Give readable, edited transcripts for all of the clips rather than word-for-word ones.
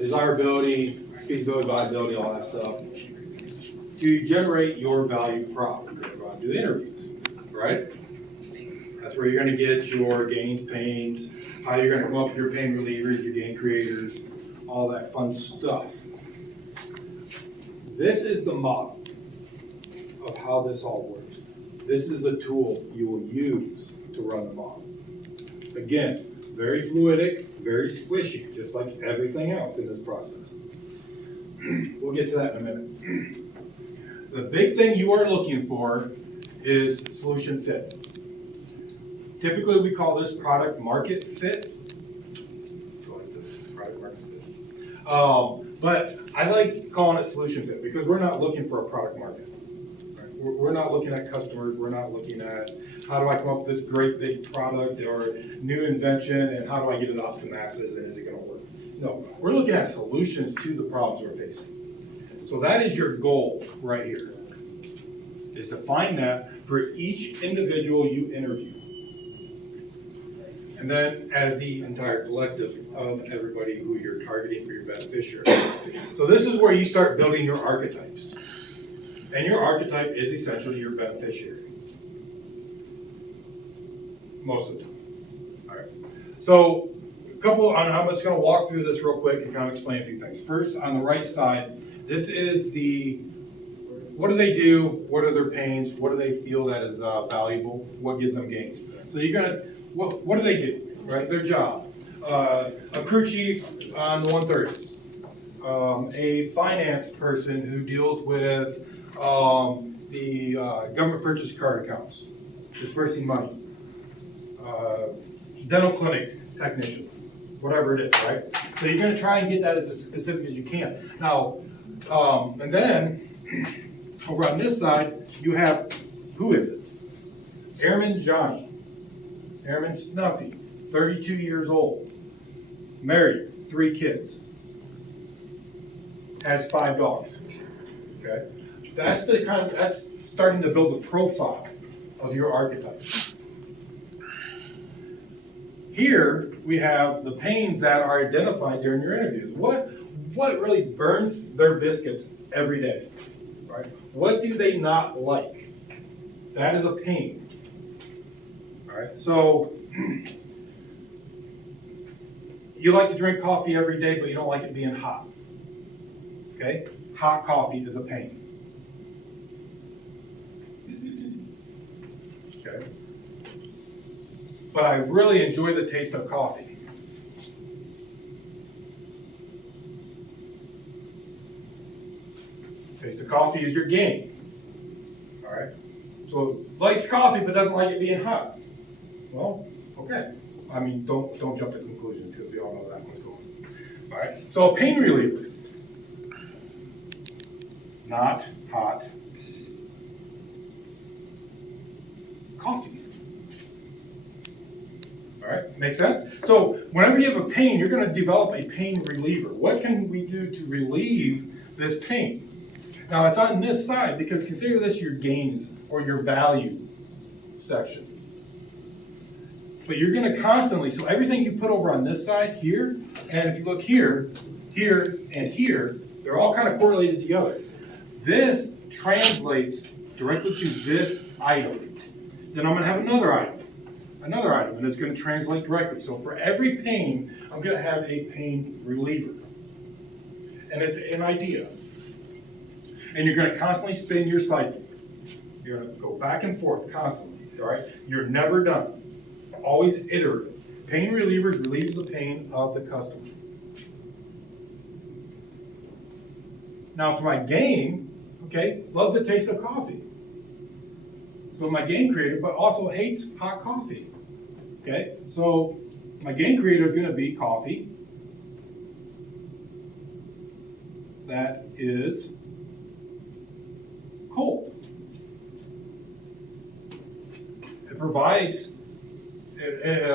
desirability, feasibility, viability, all that stuff, to generate your value prop. You're going to go out and do interviews, right? That's where you're going to get your gains, pains, how you're going to come up with your pain relievers, your gain creators, all that fun stuff. This is the model of how this all works. This is the tool you will use to run the model. Again, very fluidic, very squishy, just like everything else in this process. We'll get to that in a minute. The big thing you are looking for is solution fit. Typically, we call this product market fit. But I like calling it solution fit because we're not looking for a product market. Right? We're not looking at customers. We're not looking at how do I come up with this great big product or new invention and how do I get it out to the masses and is it going to work? No, we're looking at solutions to the problems we're facing. So that is your goal right here, is to find that for each individual you interview. And then as the entire collective of everybody who you're targeting for your beneficiary. So this is where you start building your archetypes. And your archetype is essentially your beneficiary. Most of the time. All right. So I'm just going to walk through this real quick and kind of explain a few things. First, on the right side, this is what do they do? What are their pains? What do they feel that is valuable? What gives them gains? So you're going to, what do they do, right? Their job. A crew chief on the 130s. A finance person who deals with the government purchase card accounts, dispersing money. Dental clinic technician, whatever it is, right? So you're going to try and get that as specific as you can. Now, and then over on this side, you have, who is it? Airman Johnny. Airman Snuffy, 32 years old, married, 3 kids, has 5 dogs. Okay, that's starting to build the profile of your archetype. Here we have the pains that are identified during your interviews. What really burns their biscuits every day, right? What do they not like? That is a pain. All right, so you like to drink coffee every day, but you don't like it being hot. Okay, hot coffee is a pain. Okay, but I really enjoy the taste of coffee. Taste of coffee is your gain. All right, so likes coffee but doesn't like it being hot. Well, okay. I mean, don't jump to conclusions because we all know that one's going. All right. So a pain reliever, not hot coffee. All right. Makes sense. So whenever you have a pain, you're going to develop a pain reliever. What can we do to relieve this pain? Now it's on this side because consider this your gains or your value section. But you're going to constantly, so everything you put over on this side here, and if you look here, here, and here, they're all kind of correlated together. This translates directly to this item. Then I'm going to have another item, and it's going to translate directly. So for every pain, I'm going to have a pain reliever. And it's an idea. And you're going to constantly spin your cycle. You're going to go back and forth constantly, all right? You're never done. Always iterative. Pain relievers relieve the pain of the customer. Now for my gain, okay, loves the taste of coffee. So my gain creator, but also hates hot coffee. Okay, so my gain creator is going to be coffee that is cold. It provides, it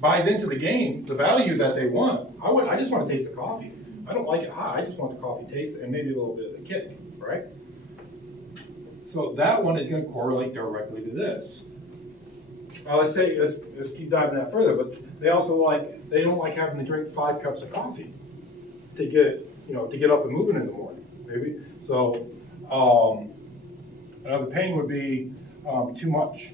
buys into the game the value that they want. I just want to taste the coffee. I don't like it hot. I just want the coffee taste and maybe a little bit of the kick, right? So that one is going to correlate directly to this. Now let's keep diving that further, but they also like they don't like having to drink 5 cups of coffee to get up and moving in the morning, maybe. So another pain would be too much.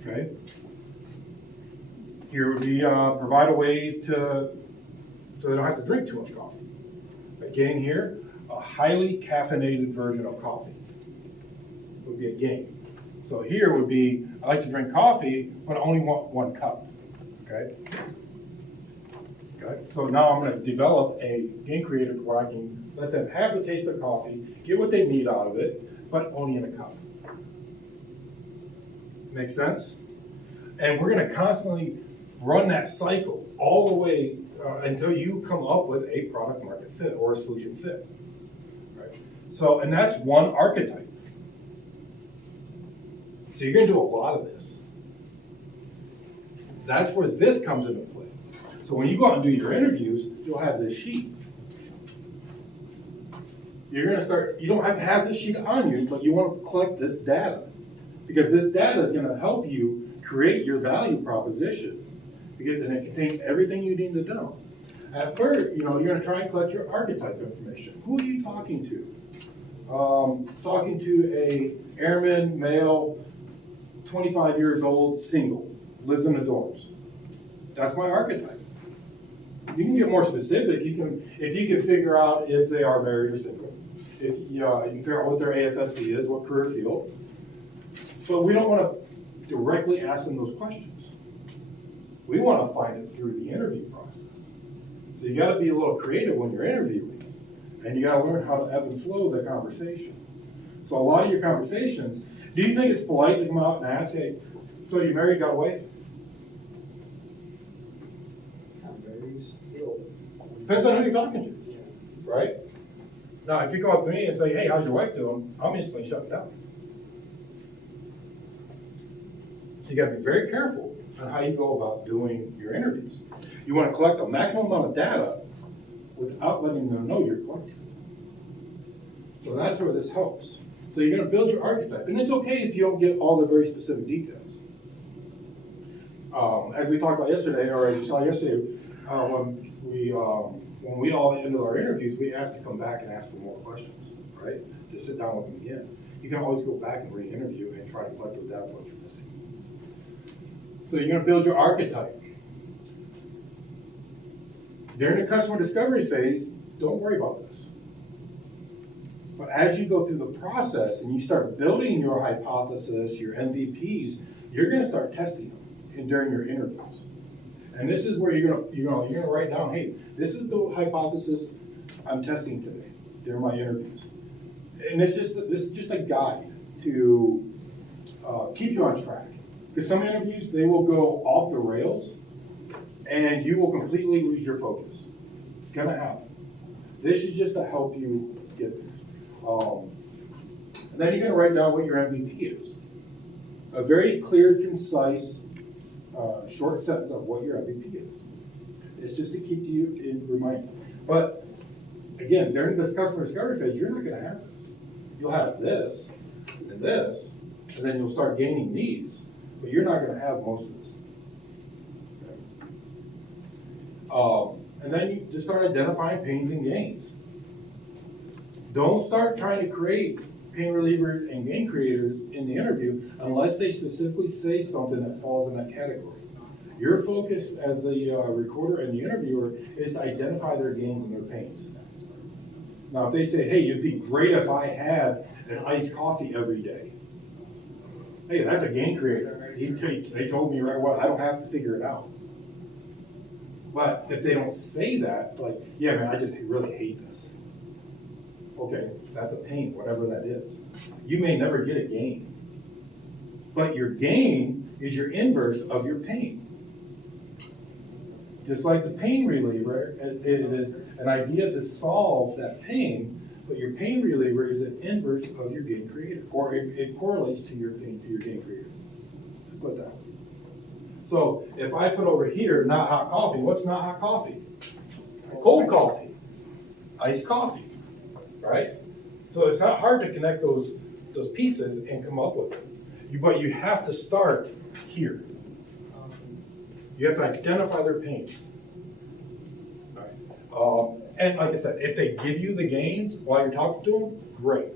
Okay. Here would be provide a way so they don't have to drink too much coffee. Again here, a highly caffeinated version of coffee would be a gain. So here would be, I like to drink coffee, but I only want 1 cup. Okay. Okay. So now I'm going to develop a gain creator where I can let them have the taste of coffee, get what they need out of it, but only in a cup. Make sense? And we're going to constantly run that cycle all the way until you come up with a product market fit or a solution fit. Right? So, and that's one archetype. So you're going to do a lot of this. That's where this comes into play. So when you go out and do your interviews, you'll have this sheet. You're going to start, you don't have to have this sheet on you, but you want to collect this data. Because this data is going to help you create your value proposition. And it contains everything you need to know. At first, you're going to try and collect your archetype information. Who are you talking to? Talking to a airman, male, 25 years old, single, lives in the dorms. That's my archetype. You can get more specific. If you can figure out if they are married or single. If you can figure out what their AFSC is, what career field. But we don't want to directly ask them those questions. We want to find it through the interview process. So you got to be a little creative when you're interviewing, and you got to learn how to ebb and flow the conversation. So a lot of your conversations, do you think it's polite to come out and ask, hey, so you married, got a wife? I'm very still. Depends on who you're talking to, right? Now, if you come up to me and say, hey, how's your wife doing? I'm instantly shutting down. So you got to be very careful on how you go about doing your interviews. You want to collect a maximum amount of data without letting them know you're collecting. So that's where this helps. So you're going to build your archetype. And it's okay if you don't get all the very specific details. As we talked about yesterday, or as you saw yesterday, when we all ended our interviews, we asked to come back and ask for more questions, right? To sit down with them again. You can always go back and re-interview and try to collect those data points you're missing. So you're going to build your archetype. During the customer discovery phase, don't worry about this. But as you go through the process and you start building your hypothesis, your MVPs, you're going to start testing them during your interviews. And this is where you're going to write down, hey, this is the hypothesis I'm testing today during my interviews. And this is just a guide to keep you on track. Because some interviews, they will go off the rails and you will completely lose your focus. It's going to happen. This is just to help you get there. And then you're going to write down what your MVP is. A very clear, concise, short sentence of what your MVP is. It's just to keep you in reminder. But again, during this customer discovery phase, you're not going to have this. You'll have this, and then you'll start gaining these. But you're not going to have most of this. Okay. And then you just start identifying pains and gains. Don't start trying to create pain relievers and gain creators in the interview unless they specifically say something that falls in that category. Your focus as the recorder and the interviewer is to identify their gains and their pains. Now, if they say, hey, it'd be great if I had an iced coffee every day. Hey, that's a gain creator. They told me right well, I don't have to figure it out. But if they don't say that, like, yeah, man, I just really hate this. Okay, that's a pain, whatever that is. You may never get a gain. But your gain is your inverse of your pain. Just like the pain reliever, it is an idea to solve that pain, but your pain reliever is an inverse of your gain creator, or it correlates to your pain, to your gain creator. Just put that way. So if I put over here, not hot coffee, what's not hot coffee? Cold coffee, iced coffee, right? So it's not hard to connect those pieces and come up with it. But you have to start here. You have to identify their pains. All right. And like I said, if they give you the gains while you're talking to them, great.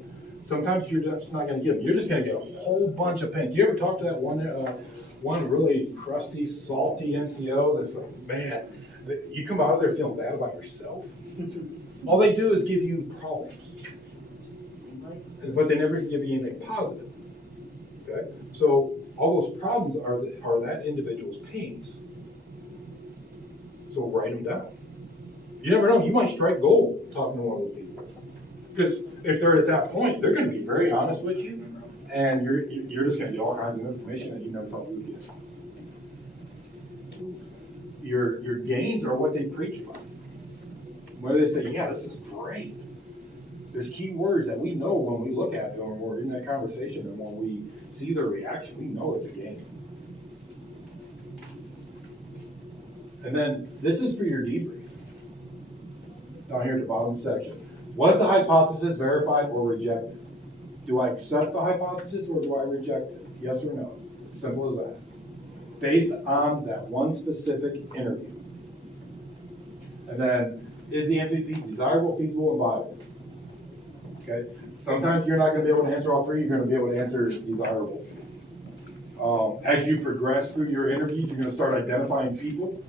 Sometimes you're just not going to give them. You're just going to get a whole bunch of pain. Do you ever talk to that one really crusty, salty NCO that's like, man, you come out of there feeling bad about yourself? All they do is give you problems, but they never give you anything positive. Okay, so all those problems are that individual's pains. So write them down. You never know, you might strike gold talking to one of those people. Because if they're at that point, they're going to be very honest with you, and you're just going to get all kinds of information that you never thought you would get. Your gains are what they preach about. Whether they say, yeah, this is great. There's key words that we know when we look at them, or we're in that conversation, and when we see their reaction, we know it's a gain. And then this is for your debrief. Down here at the bottom section. Was the hypothesis verified or rejected? Do I accept the hypothesis or do I reject it? Yes or no? Simple as that. Based on that one specific interview. And then, is the MVP desirable, feasible, and viable? Okay. Sometimes you're not going to be able to answer all three. You're going to be able to answer desirable. As you progress through your interviews, you're going to start identifying people,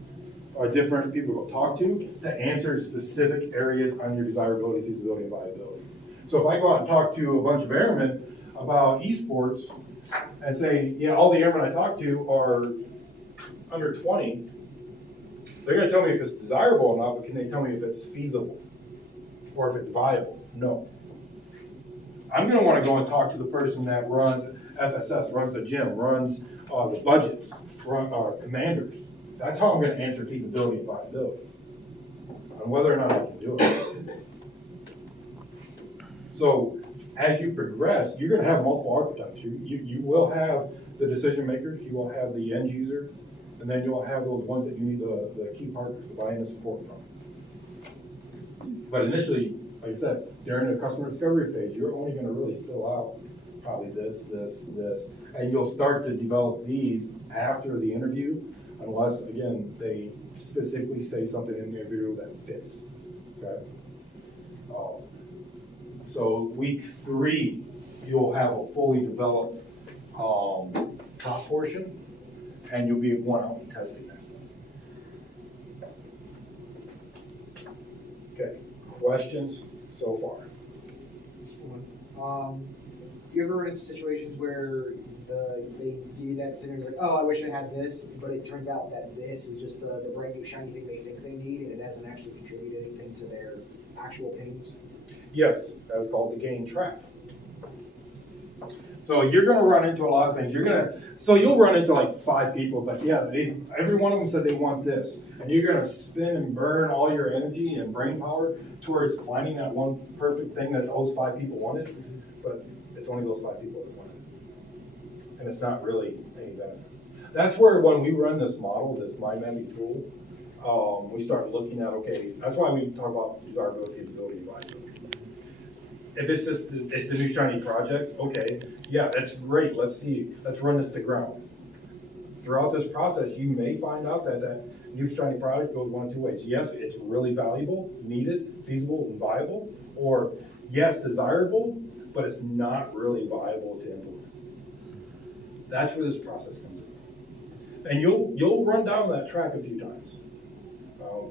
different people to talk to answer specific areas on your desirability, feasibility, and viability. So if I go out and talk to a bunch of airmen about esports and say, yeah, all the airmen I talk to are under 20, they're going to tell me if it's desirable or not, but can they tell me if it's feasible or if it's viable? No. I'm going to want to go and talk to the person that runs FSS, runs the gym, runs the budgets, commanders. That's how I'm going to answer feasibility and viability, and whether or not I can do it. So as you progress, you're going to have multiple archetypes. You will have the decision makers, you will have the end user, and then you'll have those ones that you need the key partners to buy in and support from. But initially, like I said, during the customer discovery phase, you're only going to really fill out probably this, and you'll start to develop these after the interview, unless, again, they specifically say something in the interview that fits, okay? So week 3, you'll have a fully developed top portion, and you'll be going out and testing that stuff. Okay, questions so far? Do you ever run into situations where they give you that scenario, like, oh, I wish I had this, but it turns out that this is just the brand new shiny thing they think they need, and it hasn't actually contributed anything to their actual pains? Yes, that's called the gain trap. So you're going to run into a lot of things. You'll run into like 5 people, but yeah, every one of them said they want this, and you're going to spin and burn all your energy and brain power towards finding that one perfect thing that those 5 people wanted, but it's only those 5 people that want it, and it's not really any benefit. That's where when we run this model, this mind mapping tool, we start looking at, okay, that's why we talk about desirability, feasibility, and viability. If it's just it's the new shiny project, okay, yeah, that's great. Let's run this to ground. Throughout this process, you may find out that that new shiny product goes one of 2 ways. Yes, it's really valuable, needed, feasible, and viable, or yes, desirable, but it's not really viable to implement. That's where this process comes in. And you'll run down that track a few times.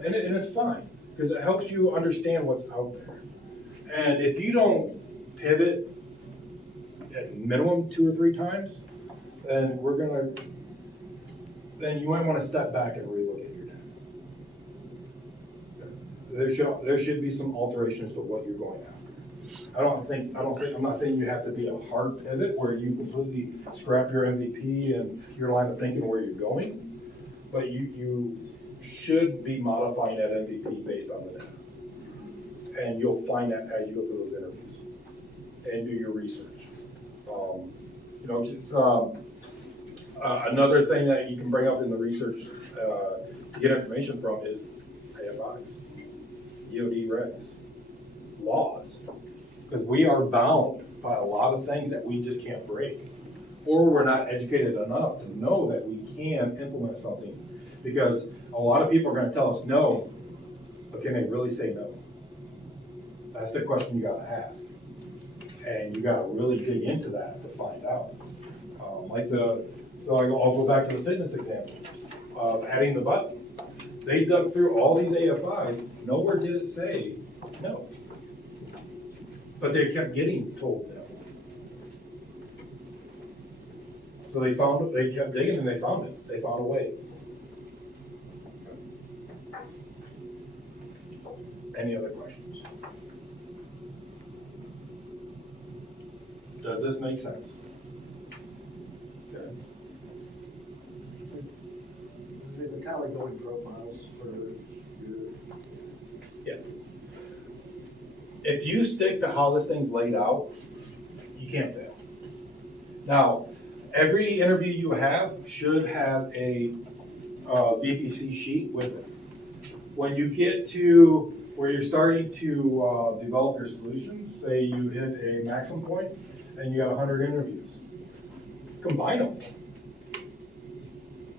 And it's fine, because it helps you understand what's out there. And if you don't pivot at minimum 2 or 3 times, then then you might want to step back and relook at your data. There should be some alterations to what you're going after. I'm not saying you have to be a hard pivot where you completely scrap your MVP and your line of thinking where you're going, but you should be modifying that MVP based on the data. And you'll find that as you go through those interviews and do your research. Another thing that you can bring up in the research to get information from is AFIs, DoD regs, laws, because we are bound by a lot of things that we just can't break, or we're not educated enough to know that we can implement something Because a lot of people are gonna tell us no, but can they really say no? That's the question you gotta ask. And you gotta really dig into that to find out. I'll go back to the fitness example of adding the button. They dug through all these AFIs, nowhere did it say no. But they kept getting told no. So they kept digging and they found it. They found a way. Any other questions? Does this make sense? Okay. Is it kind of like going profiles for your? Yeah. If you stick to how this thing's laid out, you can't fail. Now, every interview you have should have a VPC sheet with it. When you get to where you're starting to develop your solutions, say you hit a maximum point and you got 100 interviews, combine them.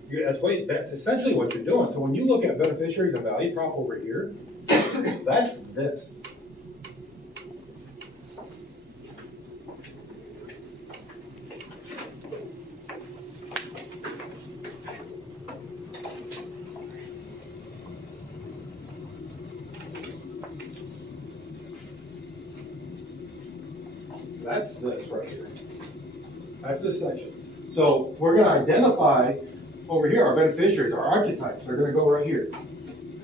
That's essentially what you're doing. So when you look at beneficiaries and value prop over here, that's this. That's this right here. That's this section. So we're going to identify over here our beneficiaries, our archetypes. They're going to go right here.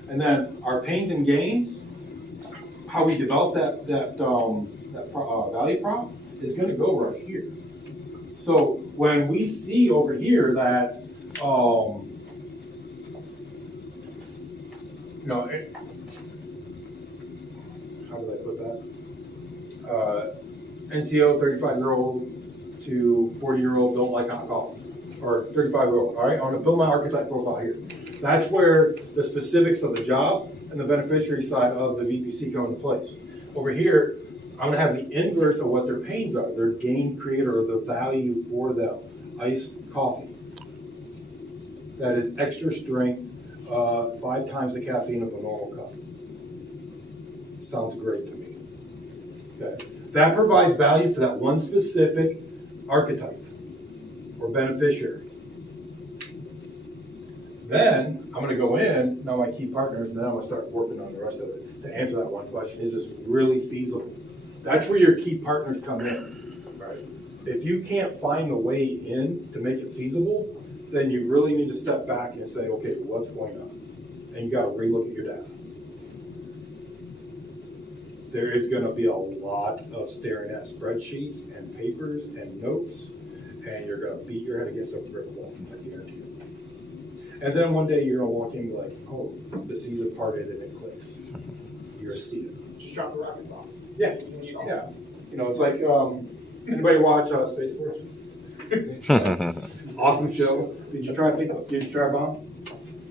And then our pains and gains, how we develop that value prop is going to go right here. So when we see over here that, how did I put that? NCO, 35-year-old to 40-year-old don't like alcohol, or 35-year-old, all right? I want to build my archetype profile here. That's where the specifics of the job and the beneficiary side of the VPC come into place. Over here, I'm going to have the inverse of what their pains are, their gain creator, or the value for them. Iced coffee. That is extra strength, 5 times the caffeine of a normal cup. Sounds great to me. Okay. That provides value for that one specific archetype or beneficiary. Then I'm going to go in, now my key partners, and then I'm going to start working on the rest of it to answer that one question. Is this really feasible? That's where your key partners come in, right? If you can't find a way in to make it feasible, then you really need to step back and say, okay, what's going on? And you got to relook at your data. There is going to be a lot of staring at spreadsheets and papers and notes, and you're going to beat your head against a brick wall, I guarantee you. And then one day you're going to walk in and be like, oh, the seas have parted and it clicks. You're a seer. Just drop the rockets off. Yeah, yeah. You know, it's like, anybody watch Space Force? It's an awesome show. Did you try a bomb?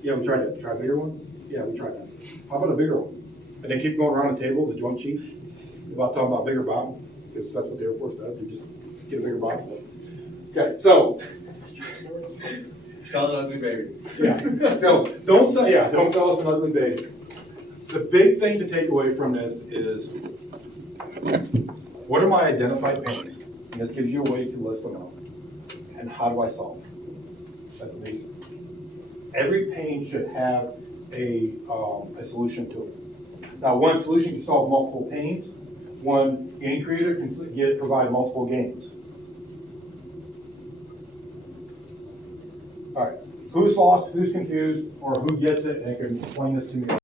Yeah, we tried that. Try a bigger one? Yeah, we tried that. How about a bigger one? And they keep going around the table, the Joint Chiefs, about talking about bigger bomb, because that's what the Air Force does. We just get a bigger bomb. Okay, so. Sell an ugly baby. Yeah. So don't sell us an ugly baby. The big thing to take away from this is, what are my identified pains? And this gives you a way to list them out. And how do I solve them? That's amazing. Every pain should have a solution to it. Now, one solution can solve multiple pains. One gain creator can provide multiple gains. All right, who's lost, who's confused, or who gets it and can explain this to me?